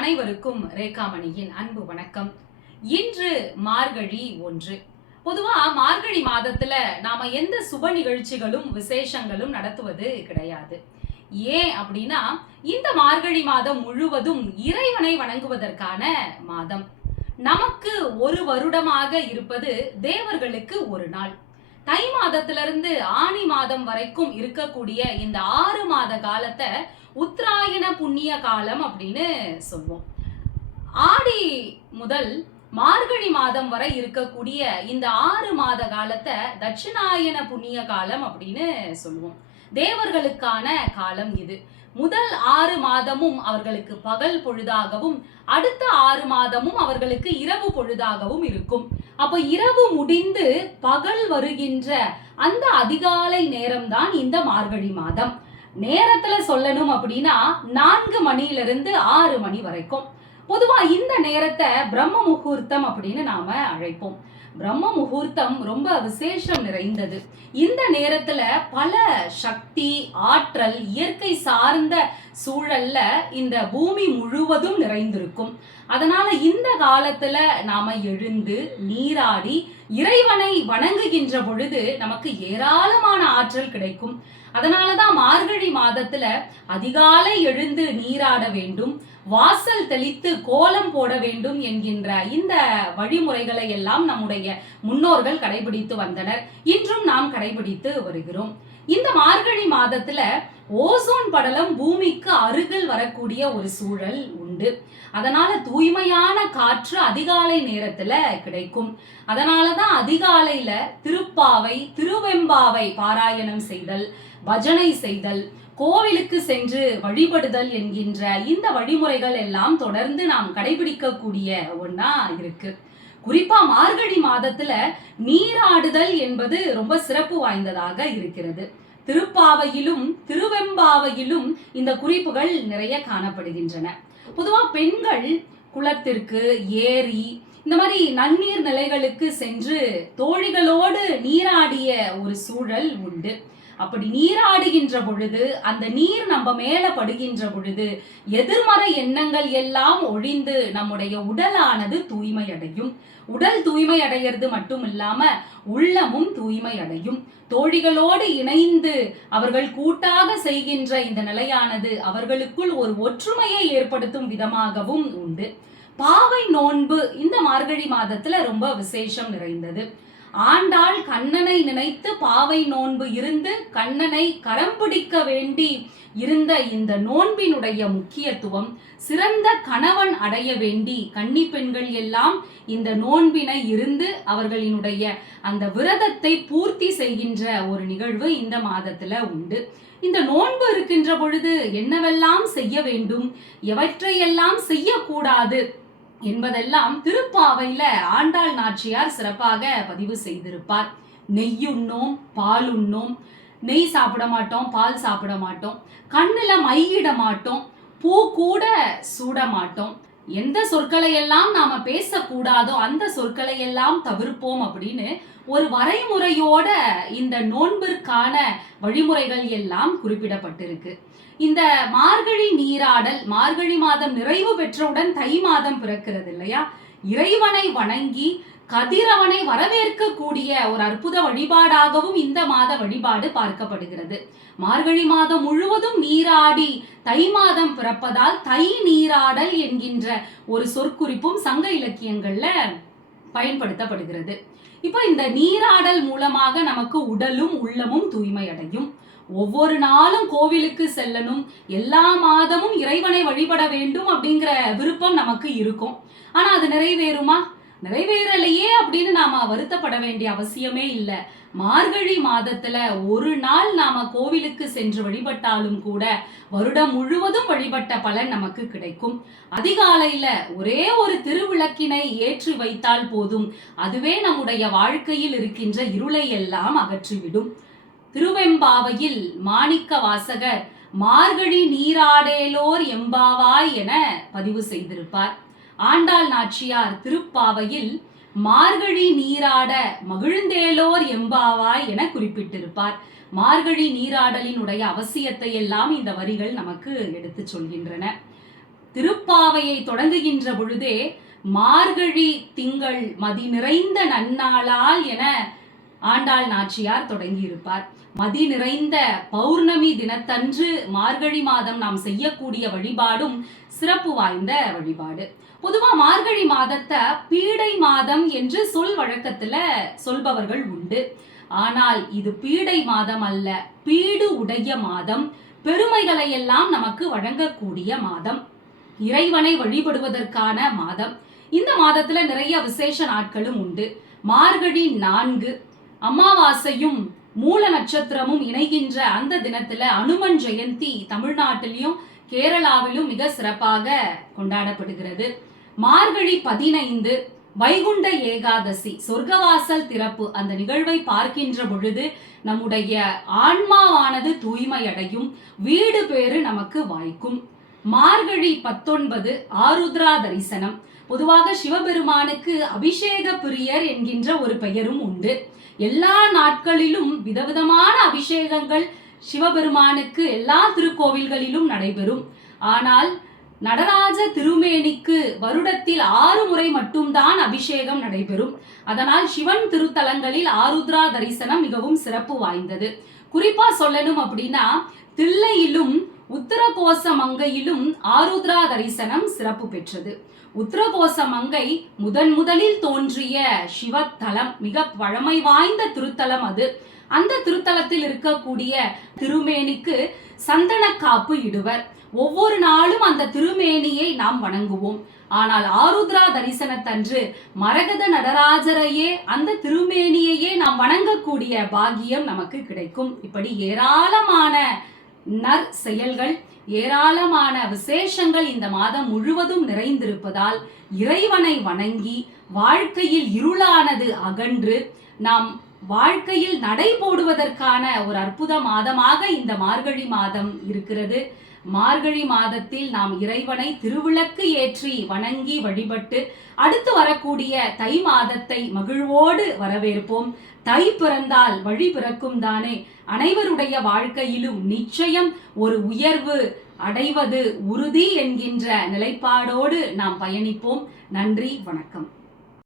அனைவருக்கும் ரேகாமணியின் அன்பு வணக்கம். இன்று மார்கழி ஒன்று. பொதுவா மார்கழி மாதத்துல நாம எந்த சுப நிகழ்ச்சிகளும் விசேஷங்களும் நடத்துவது கிடையாது. ஏன் அப்படின்னா இந்த மார்கழி மாதம் முழுவதும் இறைவனை வணங்குவதற்கான மாதம். நமக்கு ஒரு வருடமாக இருப்பது தேவர்களுக்கு ஒரு நாள். தை மாதத்திலிருந்து ஆனி மாதம் வரைக்கும் இருக்கக்கூடிய இந்த ஆறு மாத காலத்தை உத்தராயண புண்ணிய காலம் அப்படின்னு சொல்லுவோம் ஆடி முதல் மார்கழி மாதம் வரை இருக்கக்கூடிய இந்த ஆறு மாத காலத்தை தட்சிணாயன புண்ணிய காலம் அப்படின்னு சொல்லுவோம் தேவர்களுக்கான காலம் இது. முதல் ஆறு மாதமும் அவர்களுக்கு பகல் பொழுதாகவும் அடுத்த ஆறு மாதமும் அவர்களுக்கு இரவு பொழுதாகவும் இருக்கும். அப்ப இரவு முடிந்து பகல் வருகின்ற அந்த அதிகாலை நேரம்தான் இந்த மார்கழி மாதம். நேரத்துல சொல்லணும் அப்படின்னா நான்கு மணியிலிருந்து ஆறு மணி வரைக்கும். பொதுவா இந்த நேரத்தை பிரம்ம முகூர்த்தம் அப்படின்னு நாம அழைப்போம். பிரம்ம முகூர்த்தம் ரொம்ப விசேஷம் நிறைந்தது. இந்த நேரத்துல பல சக்தி ஆற்றல் இயற்கை சார்ந்த சூழல்ல இந்த பூமி முழுவதும் நிறைந்திருக்கும். அதனால இந்த காலத்துல நாம எழுந்து நீராடி இறைவனை வணங்குகின்ற பொழுது நமக்கு ஏராளமான ஆற்றல் கிடைக்கும். அதனாலதான் மார்கழி மாதத்துல அதிகாலை எழுந்து நீராட வேண்டும் வாசல் தெளித்து கோலம் போட வேண்டும் என்கின்ற இந்த வழிமுறைகளை எல்லாம் நம்முடைய முன்னோர்கள் கடைபிடித்து வந்தனர். இன்றும் நாம் கடைபிடித்து வருகிறோம். இந்த மார்கழி மாதத்துல ஓசோன் படலம் பூமிக்கு அருகில் வரக்கூடிய ஒரு சூழல் உண்டு. அதனால தூய்மையான காற்று அதிகாலை நேரத்துல கிடைக்கும். அதனாலதான் அதிகாலையில திருப்பாவை திருவெம்பாவை பாராயணம் செய்தல் பஜனை செய்தல் கோவிலுக்கு சென்று வழிபடுதல் என்கின்ற இந்த வழிமுறைகள் எல்லாம் தொடர்ந்து நாம் கடைபிடிக்கக்கூடிய ஒன்றா இருக்கு. குறிப்பா மார்கழி மாதத்துல நீராடுதல் என்பது ரொம்ப சிறப்பு வாய்ந்ததாக இருக்கிறது. திருப்பாவையிலும் திருவெம்பாவையிலும் இந்த குறிப்புகள் நிறைய காணப்படுகின்றன. பொதுவா பெண்கள் குளத்திற்கு ஏரி இந்த மாதிரி நன்னீர் நிலைகளுக்கு சென்று தோழிகளோடு நீராடிய ஒரு சூழல் உண்டு. அப்படி நீராடுகின்ற பொழுது அந்த நீர் நம்ம மேல படுகின்ற பொழுது எதிர்மறை எண்ணங்கள் எல்லாம் ஒழிந்து நம்முடைய உடலானது தூய்மை அடையும் உடல் தூய்மை அடையிறது மட்டும் இல்லாம உள்ளமும் தூய்மை அடையும் தோழிகளோடு இணைந்து அவர்கள் கூட்டாக செய்கின்ற இந்த நிலையானது அவர்களுக்குள் ஒரு ஒற்றுமையை ஏற்படுத்தும் விதமாகவும் உண்டு. பாவை நோன்பு இந்த மார்கழி மாதத்துல ரொம்ப விசேஷம் நிறைந்தது. ஆண்டாள் கண்ணனை நினைத்து பாவை நோன்பு இருந்து கண்ணனை கரம் பிடிக்க வேண்டி இருந்த இந்த நோன்பினுடைய முக்கியத்துவம் சிறந்த கணவன் அடைய வேண்டி கன்னி பெண்கள் எல்லாம் இந்த நோன்பினை இருந்து அவர்களினுடைய அந்த விரதத்தை பூர்த்தி செய்கின்ற ஒரு நிகழ்வு இந்த மாதத்துல உண்டு. இந்த நோன்பு இருக்கின்ற பொழுது என்னவெல்லாம் செய்ய வேண்டும்? எவற்றையெல்லாம் செய்யக்கூடாது? என்பதெல்லாம் திருப்பாவையில ஆண்டாள் நாச்சியார் சிறப்பாக பதிவு செய்திருப்பார். நெய்யுண்ணோம் பால் உண்ணோம் நெய் சாப்பிட மாட்டோம் பால் சாப்பிட மாட்டோம் கண்ணுல மையிட மாட்டோம் பூ கூட சூட மாட்டோம். எந்த சொற்களை எல்லாம் நாம பேசக்கூடாதோ அந்த சொற்களை எல்லாம் தவிர்ப்போம் அப்படின்னு ஒரு வரைமுறையோட இந்த நோன்பிற்கான வழிமுறைகள் எல்லாம் குறிப்பிடப்பட்டிருக்கு. இந்த மார்கழி நீராடல் மார்கழி மாதம் நிறைவு பெற்றவுடன் தை மாதம் பிறக்கிறது இல்லையா? இறைவனை வணங்கி கதிரவனை வரவேற்கக்கூடிய ஒரு அற்புத வழிபாடாகவும் இந்த மாத வழிபாடு பார்க்கப்படுகிறது. மார்கழி மாதம் முழுவதும் நீராடி தை மாதம் பிறப்பதால் தை நீராடல் என்கின்ற ஒரு சொற்குறிப்பும் சங்க இலக்கியங்கள்ல பயன்படுத்தப்படுகிறது. இப்போ இந்த நீராடல் மூலமாக நமக்கு உடலும் உள்ளமும் தூய்மை அடையும் ஒவ்வொரு நாளும் கோவிலுக்கு செல்லணும். எல்லா மாதமும் இறைவனை வழிபட வேண்டும் அப்படிங்கிற விருப்பம் நமக்கு இருக்கும். ஆனா அது நிறைவேறுமா? நிறைவேறலையே அப்படின்னு நாம வருத்தப்பட வேண்டிய அவசியமே இல்லை. மார்கழி மாதத்துல ஒரு நாள் நாம கோவிலுக்கு சென்று வழிபட்டாலும் கூட வருடம் முழுவதும் வழிபட்ட பலன் நமக்கு கிடைக்கும். அதிகாலையில ஒரே ஒரு திருவிளக்கினை ஏற்றி வைத்தால் போதும். அதுவே நம்முடைய வாழ்க்கையில் இருக்கின்ற இருளை எல்லாம் அகற்றிவிடும். திருவெம்பாவையில் மாணிக்க வாசகர் மார்கழி நீராடேலோர் எம்பாவாய் என பதிவு செய்திருப்பார். ஆண்டாள் நாச்சியார் திருப்பாவையில் மார்கழி நீராட மகிழ்ந்தேலோர் எம்பாவாய் என குறிப்பிட்டிருப்பார். மார்கழி நீராடலினுடைய அவசியத்தை எல்லாம் இந்த வரிகள் நமக்கு எடுத்துச் சொல்கின்றன. திருப்பாவையை தொடங்குகின்ற பொழுதே மார்கழி திங்கள் மதி நிறைந்த நன்னாளால் என ஆண்டாள் நாச்சியார் தொடங்கியிருப்பார். மதி நிறைந்த பௌர்ணமி தினத்தன்று மார்கழி மாதம் நாம் செய்யக்கூடிய வழிபாடும் சிறப்பு வாய்ந்த வழிபாடு. பொதுவா மார்கழி மாதத்தை பீடை மாதம் என்று சொல் வழக்கத்துல சொல்பவர்கள் உண்டு. ஆனால் இது பீடை மாதம் அல்ல பீடு உடைய மாதம். பெருமைகளை எல்லாம் நமக்கு வழங்கக்கூடிய மாதம். இறைவனை வழிபடுவதற்கான மாதம். இந்த மாதத்துல நிறைய விசேஷ நாட்களும் உண்டு. மார்கழி நான்கு அமாவாசையும் மூல நட்சத்திரமும் இணைகின்ற அந்த தினத்துல அனுமன் ஜெயந்தி தமிழ்நாட்டிலும் கேரளாவிலும் மிக சிறப்பாக கொண்டாடப்படுகிறது. மார்கழி பதினைந்து வைகுண்ட ஏகாதசி சொர்க்கவாசல் திறப்பு அந்த நிகழ்வை பார்க்கின்ற பொழுது நம்முடைய ஆன்மாவானது தூய்மை அடையும் வீடு பேறு நமக்கு வாய்க்கும். மார்கழி பத்தொன்பது ஆருத்ரா தரிசனம். பொதுவாக சிவபெருமானுக்கு அபிஷேக பிரியர் என்கின்ற ஒரு பெயரும் உண்டு. எல்லா நாட்களிலும் விதவிதமான அபிஷேகங்கள் சிவபெருமானுக்கு எல்லா திருக்கோவில்களிலும் நடைபெறும். ஆனால் நடராஜ திருமேனிக்கு வருடத்தில் ஆறு முறை மட்டும்தான் அபிஷேகம் நடைபெறும். அதனால் சிவன் திருத்தலங்களில் ஆருத்ரா தரிசனம் மிகவும் சிறப்பு வாய்ந்தது. குறிப்பா சொல்லணும் அப்படின்னா தில்லையிலும் உத்தரகோச மங்கையிலும் ஆருத்ரா தரிசனம் சிறப்பு பெற்றது. உத்தரகோச மங்கை முதன் முதலில் தோன்றிய சிவத்தலம் மிக பழமை வாய்ந்த திருத்தலம் அது. அந்த திருத்தலத்தில் இருக்கக்கூடிய திருமேனிக்கு சந்தன காப்பு இடுவர். ஒவ்வொரு நாளும் அந்த திருமேனியை நாம் வணங்குவோம். ஆனால் ஆருத்ரா தரிசனத்தன்று மரகத நடராஜரையே அந்த திருமேனியையே நாம் வணங்கக்கூடிய பாகியம் நமக்கு கிடைக்கும். இப்படி ஏராளமான நற் செயல்கள் ஏராளமான விசேஷங்கள் இந்த மாதம் முழுவதும் நிறைந்திருப்பதால் இறைவனை வணங்கி வாழ்க்கையில் இருளானது அகன்று நாம் வாழ்க்கையில் நடை போடுவதற்கான ஒரு அற்புத மாதமாக இந்த மார்கழி மாதம் இருக்கிறது. மார்கழி மாதத்தில் நாம் இறைவனை திருவிளக்கு ஏற்றி வணங்கி வழிபட்டு அடுத்து வரக்கூடிய தை மாதத்தை மகிழ்வோடு வரவேற்போம். தை பிறந்தால் வழி பிறக்கும் தானே. அனைவருடைய வாழ்க்கையிலும் நிச்சயம் ஒரு உயர்வு அடைவது உறுதி என்கின்ற நிலைப்பாடோடு நாம் பயணிப்போம். நன்றி வணக்கம்.